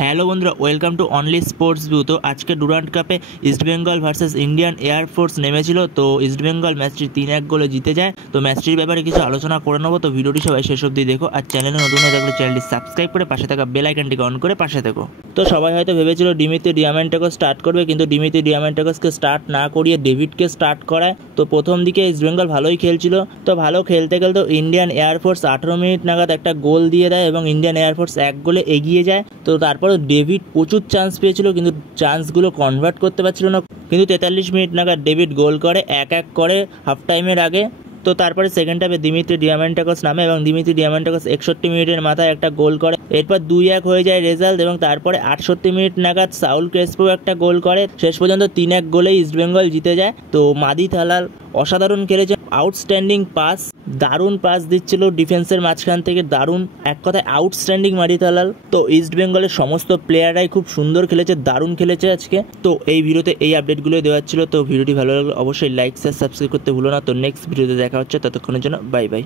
Hello বন্ধুরা, welcome to only sports view. তো আজকে ডুরান্ড কাপে ইস্টবেঙ্গল ভার্সেস ইন্ডিয়ান এয়ারফোর্স নেমেছিল। তো ইস্টবেঙ্গল ম্যাচটি 3-1 গোলে জিতে যায়। তো ম্যাচটির ব্যাপারে কিছু আলোচনা করে নেবো। তো ভিডিওটি সবাই শেষ অবধি দেখো, আর চ্যানেলে নতুন হয়ে থাকলে চ্যানেলটি সাবস্ক্রাইব করে পাশে থাকা বেল আইকনটিকে অন করে পাশে থেকো। তো সবাই হয়তো ভেবেছিল ডিমিত্রি ডিয়ামেন্টাকোস স্টার্ট করবে, কিন্তু ডিমিত্রি ডিয়ামেন্টাকোসকে স্টার্ট না করিয়ে ডেভিডকে স্টার্ট করায়। তো প্রথম দিকে ইস্টবেঙ্গল ভালোই খেলছিল। তো ভালো খেলতে খেলতে ইন্ডিয়ান এয়ারফোর্স 18 মিনিট নাগাদ একটা গোল দিয়ে দেয় এবং ইন্ডিয়ান এয়ারফোর্স 1 গোলে এগিয়ে যায়। তো তারপর ডেভিড প্রচুর চান্স পেয়েছিল, কিন্তু চান্সগুলো কনভার্ট করতে পারছিল না। কিন্তু 43 মিনিট নাগাদ ডেভিড গোল করে 1-1 করে হাফ টাইমের আগে। তো তারপরে সেকেন্ড হাফে দিমিত্রি ডিয়ামেন্টাকোস নামে এবং দিমিত্রি ডিয়ামেন্টাকোস 61 মিনিটের মাথায় একটা গোল করে। এরপর 2-1 হয়ে যায় রেজাল্ট এবং তারপরে 68 মিনিট নাগাদ সাউল ক্রেসপো একটা গোল করে। শেষ পর্যন্ত 3-1 গোলেই ইস্টবেঙ্গল জিতে যায়। তো মাদি থালাল অসাধারণ খেলেছে, আউটস্ট্যান্ডিং পাস, দারুণ পাস দিচ্ছিল ডিফেন্সের মাঝখান থেকে, দারুণ, এক কথায় আউটস্ট্যান্ডিং মাদি থালাল। তো ইস্টবেঙ্গলের সমস্ত প্লেয়াররাই খুব সুন্দর খেলেছে, দারুণ খেলেছে আজকে। তো এই ভিডিওতে এই আপডেটগুলো দেওয়া ছিল। তো ভিডিওটি ভালো লাগলে অবশ্যই লাইক শেয়ার সাবস্ক্রাইব করতে ভুলো না। তো নেক্সট ভিডিওতে দেখা হচ্ছে, ততক্ষণের জন্য বাই বাই।